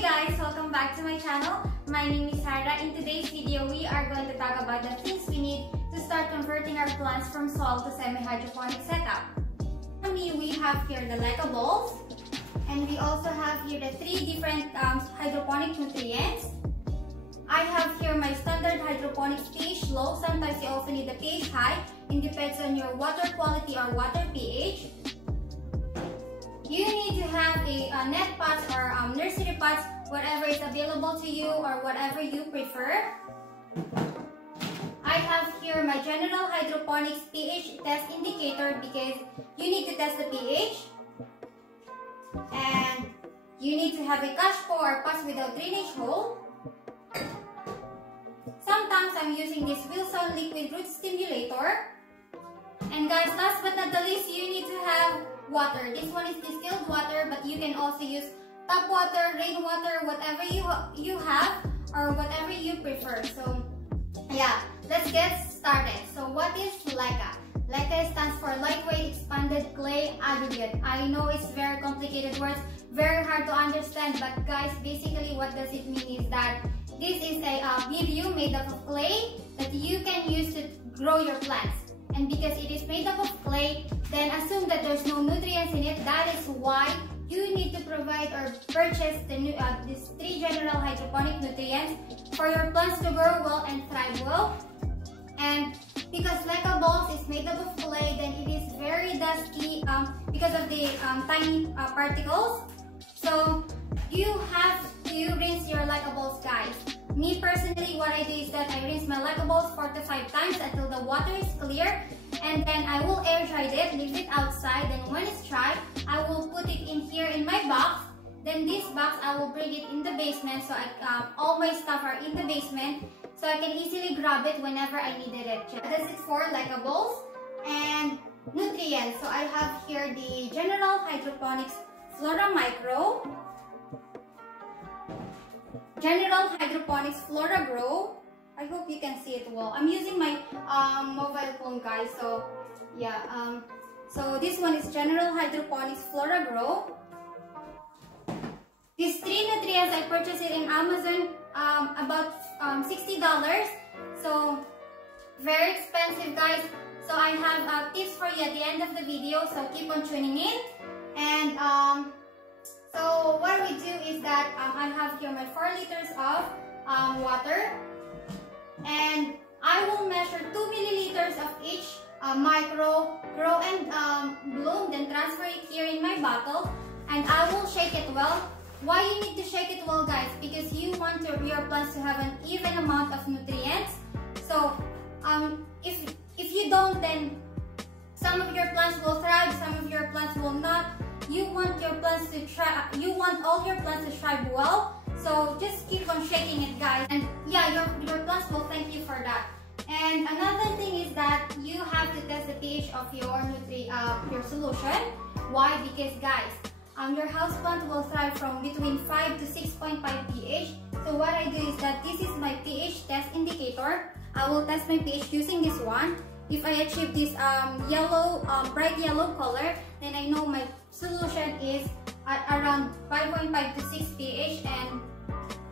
Hey guys, welcome back to my channel. My name is Sarah. In today's video, we are going to talk about the things we need to start converting our plants from soil to semi-hydroponic setup. For me, we have here the LECA bowls, and we also have here the 3 different hydroponic nutrients. I have here my standard hydroponics pH low. Sometimes you also need the pH high. It depends on your water quality or water pH. You need to have a net pots or nursery pots, whatever is available to you or whatever you prefer. I have here my general hydroponics pH test indicator because you need to test the pH. And you need to have a cache pot or pots without drainage hole. Sometimes I'm using this Wilson liquid root stimulator. And guys, last but not the least, you need to have water. This one is distilled water, but you can also use tap water, rainwater, whatever you have or whatever you prefer. So yeah, let's get started. So what is LECA? LECA stands for lightweight expanded clay aggregate. I know it's very complicated words, very hard to understand, but guys, basically what does it mean is that this is a BBU made up of clay that you can use to grow your plants. And because it is made up of clay, then assume that there's no nutrients in it. That is why you need to provide or purchase these 3 general hydroponic nutrients for your plants to grow well and thrive well. And because LECA bowls is made up of clay, then it is very dusty because of the tiny particles. So you have to rinse your LECA bowls, guys. Me personally, what I do is that I rinse my LECA bowls 4 to 5 times until the water is clear, and then I will air dry it, leave it outside. Then when it's dry, I will put it in here in my box. Then this box, I will bring it in the basement, so all my stuff are in the basement, so I can easily grab it whenever I needed it. This is for LECA bowls and nutrients. So I have here the General Hydroponics Flora Micro, General Hydroponics Flora Grow. I hope you can see it well. I'm using my mobile phone, guys. So yeah, so this one is General Hydroponics Flora Grow. These 3 nutrients, I purchased it in Amazon about $60. So very expensive, guys. So I have tips for you at the end of the video. So keep on tuning in. And so what we do is that I have here my 4 liters of water, and I will measure 2 milliliters of each micro, grow and bloom, then transfer it here in my bottle, and I will shake it well. Why you need to shake it well, guys? Because you want your plants to have an even amount of nutrients. So if you don't, then some of your plants will thrive, some of your plants will not. You want your plants to you want all your plants to thrive well. So just keep on shaking it, guys. And yeah, your plants will thank you for that. And another thing is that you have to test the pH of your solution. Why? Because guys, your houseplant will thrive from between 5 to 6.5 pH. So what I do is that this is my pH test indicator. I will test my pH using this one. If I achieve this bright yellow color, then I know my solution is at around 5.5 to 6 pH, and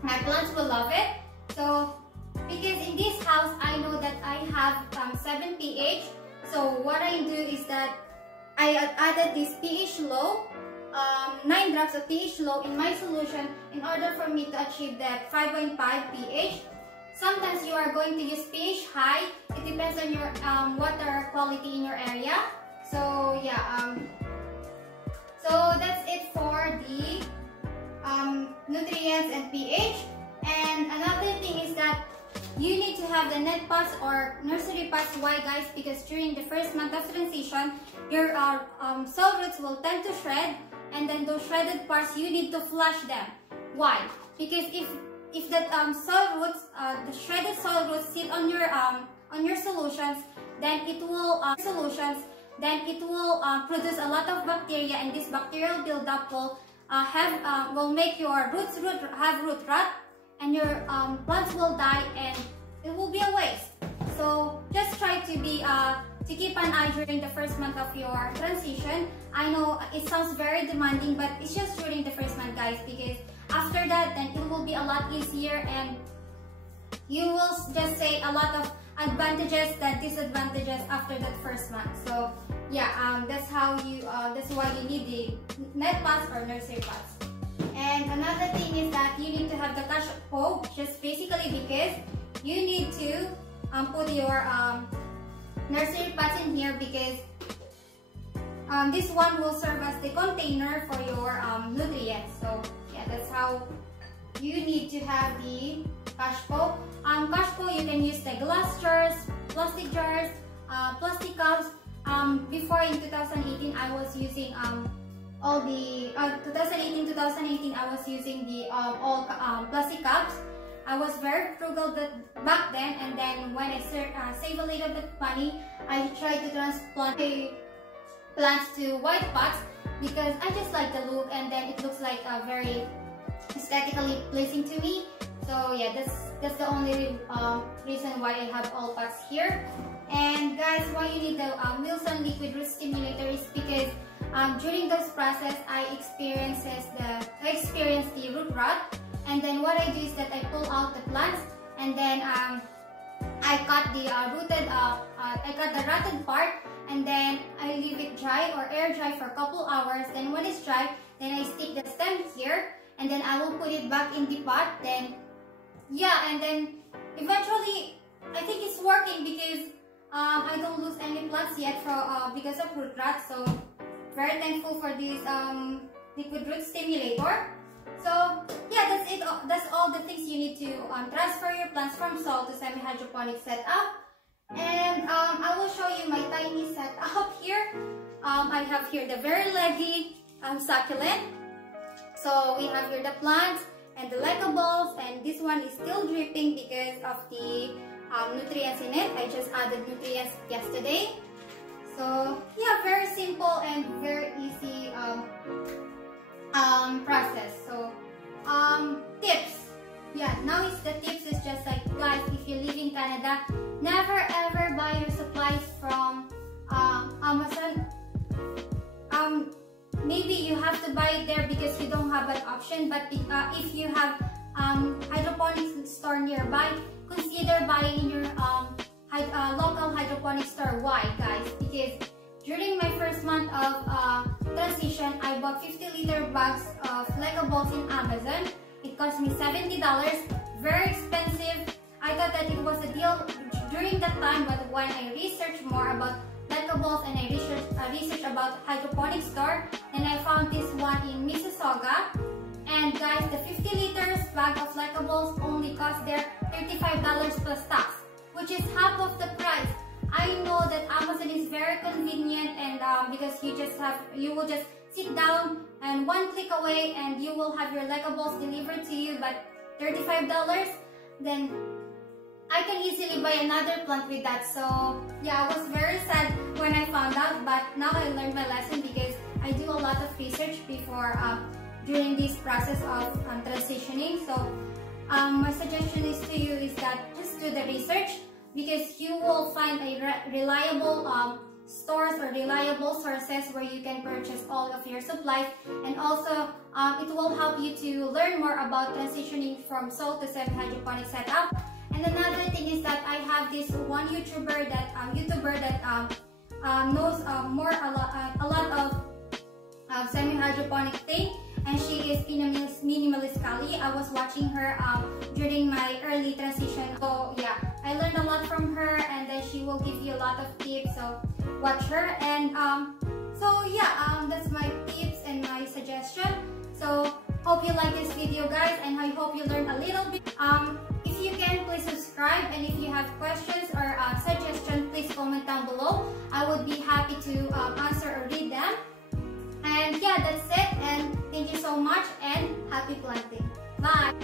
my plants will love it. So because in this house, I know that I have 7 pH. So what I do is that I added this pH low, 9 drops of pH low in my solution in order for me to achieve that 5.5 pH. Sometimes you are going to use pH high. It depends on your water quality in your area. So yeah, so that's it for the nutrients and pH. And another thing is that you need to have the net pots or nursery pots. Why, guys? Because during the first month of transition, your soil roots will tend to shred, and then those shredded parts, you need to flush them. Why? Because if that soil roots, the shredded soil roots sit on your solutions, then it will produce a lot of bacteria, and this bacterial buildup will make your roots have root rot, and your plants will die, and it will be a waste. So just try to keep an eye during the first month of your transition. I know it sounds very demanding, but it's just during the first month, guys, because after that, then it will be a lot easier, and you will just say a lot of advantages than disadvantages after that first month. So yeah, that's why you need the net pots or nursery pots. And another thing is that you need to have the cash po, just basically because you need to put your nursery pots in here, because this one will serve as the container for your nutrients. So yeah, that's how you need to have the cash po. Cash po, you can use the glass jars, plastic cups. Before in 2018, I was using all the 2018 I was using the all plastic cups. I was very frugal back then, and then when I save a little bit of money, I tried to transplant plants to white pots because I just like the look, and then it looks like very aesthetically pleasing to me. So yeah, that's the only reason why I have all pots here. And guys, why you need the Wilson liquid root stimulator is because during this process I experienced the root rot, and then what I do is that I pull out the plants, and then I cut the rotted part, and then I leave it dry or air dry for a couple hours. Then when it's dry, then I stick the stem here, and then I will put it back in the pot. Then yeah, and then eventually I think it's working because I don't lose any plants yet because of root rot. So very thankful for this liquid root stimulator. So yeah, that's it. That's all the things you need to transfer your plants from soil to semi-hydroponic setup. And I will show you my tiny setup here. I have here the very leggy succulent. So we have here the plants and the lecables, and this one is still dripping because of the nutrients in it. I just added nutrients yesterday. So yeah, very simple and very easy process. So tips. Yeah, now it's the tips is just like, guys, if you live in Canada, never ever buy your supplies from Amazon. Maybe you have to buy it there because you don't have an option, but if you have hydroponics store nearby, consider buying in your local hydroponic store. Why, guys? Because during my first month of transition, I bought 50-liter bags of lecables in Amazon. It cost me $70, very expensive. I thought that it was a deal during that time, but when I researched more about lecables and I researched about hydroponic store, and I found this one in Mississauga. And guys, the 50 liters bag of lecables only cost there $35 plus tax, which is half of the price. I know that Amazon is very convenient, and because you will just sit down and one click away and you will have your lecables delivered to you. But $35, then I can easily buy another plant with that. So yeah, I was very sad when I found out, but now I learned my lesson because I do a lot of research before during this process of transitioning. So my suggestion is to you is that just do the research, because you will find a reliable stores or reliable sources where you can purchase all of your supplies, and also it will help you to learn more about transitioning from soil to semi-hydroponic setup. And another thing is that I have this one YouTuber that knows a lot of semi-hydroponic thing, and she is Minimalist Kali. I was watching her during my early transition. So yeah, I learned a lot from her, and then she will give you a lot of tips. So watch her. And so yeah, that's my tips and my suggestion. So hope you like this video, guys, and I hope you learned a little bit. If you can, please subscribe, and if you have questions or suggestions, please comment down below. I would be happy to answer or read them. And yeah, that's it, and thank you so much, and happy planting. Bye!